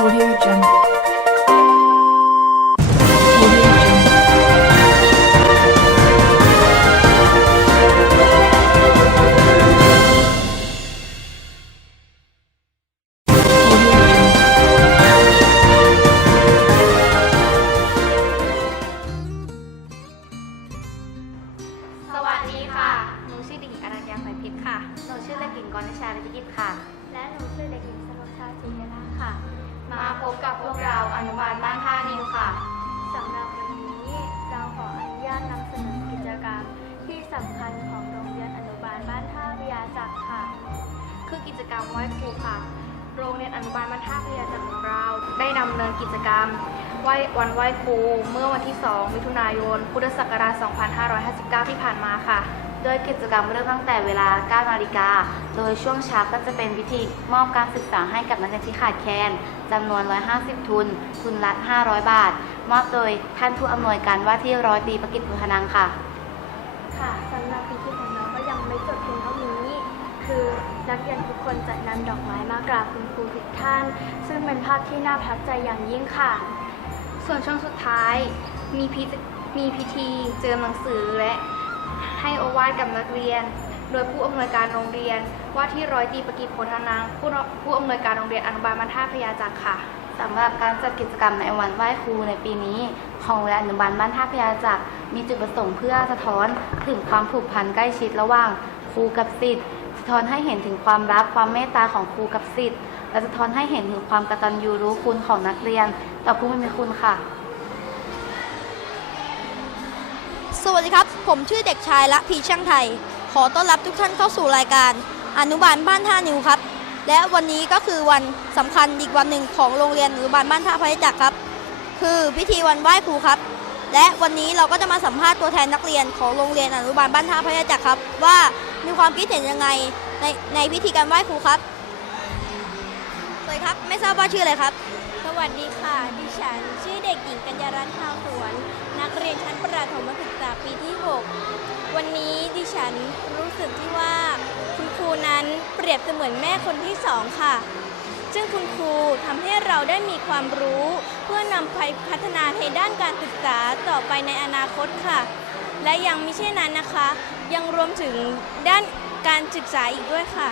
Audio Jungle. Audio Jungle. Audio Jungle. สวัสดีค่ะ หนูชื่อเด็กหญิงอรัญญาสายพิษค่ะ หนูชื่อเด็กหญิงกรณิชาลิขิตค่ะ และหนูชื่อเด็กหญิงสโลชาศรียนาค่ะ มาพบกับพวกเราอนุบาลบ้านท่านิวค่ะสำหรับวันนี้เราขออนุญาตนำเสนอกิจกรรมที่สำคัญของโรงเรียนอนุบาลบ้านท่าวิยาจักรค่ะ คือกิจกรรมไหว้ครูค่ะ โรงเรียนอนุบาลบ้านท่าพยาจักรของเรา ได้ดำเนินกิจกรรมไหว้วันไหว้ครูเมื่อวันที่ 2 มิถุนายน พุทธศักราช 2559 ที่ผ่านมาค่ะ โดยกิจกรรมเริ่มตั้งแต่เวลา 9 นาฬิกา โดยช่วงเช้าก็จะเป็นพิธีมอบการศึกษาให้กับนักเรียนที่ขาดแคลนจำนวน 150 ทุน ทุนละ 500 บาท มอบโดยท่านผู้อำนวยการว่าที่ร้อยตีประกิตพุทธนังค่ะ ค่ะสำหรับพิธีของเราก็ยังไม่จบเพียงเท่านี้ คือนักเรียนทุกคนจะนำดอกไม้มากราบคุณครูทุกท่าน ซึ่งเป็นภาพที่น่าประทับใจอย่างยิ่งค่ะ ส่วนช่วงสุดท้ายมีพิธีมีพิธีเจิมหนังสือและ วาทกับนักเรียน โดยผู้อำนวยการโรงเรียน ว่าที่ร้อยตรีประกิตโพธนังผู้ผู้อำนวยการโรงเรียนอนุบาลบรรท่าพยาจักรค่ะสำหรับการจัดกิจกรรมในวันไหว้ครูในปีนี้ ของโรงเรียนอนุบาลบ้านท่าพยาจักรมีจุดประสงค์เพื่อสะท้อนถึงความผูกพันใกล้ชิดระหว่างครูกับศิษย์สะท้อนให้เห็นถึงความรักความเมตตาของครูกับศิษย์และสะท้อนให้เห็นถึงความกตัญญูรู้คุณของนักเรียน ต่อผู้มีคุณค่ะ สวัสดีครับ ผมชื่อเด็กชายละพีช่างไทย ขอต้อนรับทุกท่านเข้าสู่รายการ อนุบาลบ้านท่านิวครับ และวันนี้ก็คือวันสำคัญอีกวันหนึ่งของโรงเรียนอนุบาลบ้านท่าพระยาจักรครับ คือพิธีวันไหว้ครูครับ และวันนี้เราก็จะมาสัมภาษณ์ตัวแทนนักเรียนของโรงเรียนอนุบาลบ้านท่าพระยาจักรครับ ว่ามีความคิดเห็นยังไงในในพิธีการไหว้ครูครับสวัสดีครับ ไม่ทราบว่าชื่ออะไรครับ สวัสดีค่ะ ดิฉัน ชื่อเด็กหญิงกัญญารัตน์ข้าวาปีที่ 6 วันนี้ดิฉันรู้สึกที่ว่าคุณครูนั้นเปรียบเสมือนแม่คนที่สองค่ะ ซึ่งคุณครูทำให้เราได้มีความรู้ เพื่อนำไปพัฒนาในด้านการศึกษาต่อไปในอนาคตค่ะ และยังไม่ใช่นั้นนะคะ ยังรวมถึงด้านการศึกษาอีกด้วยค่ะ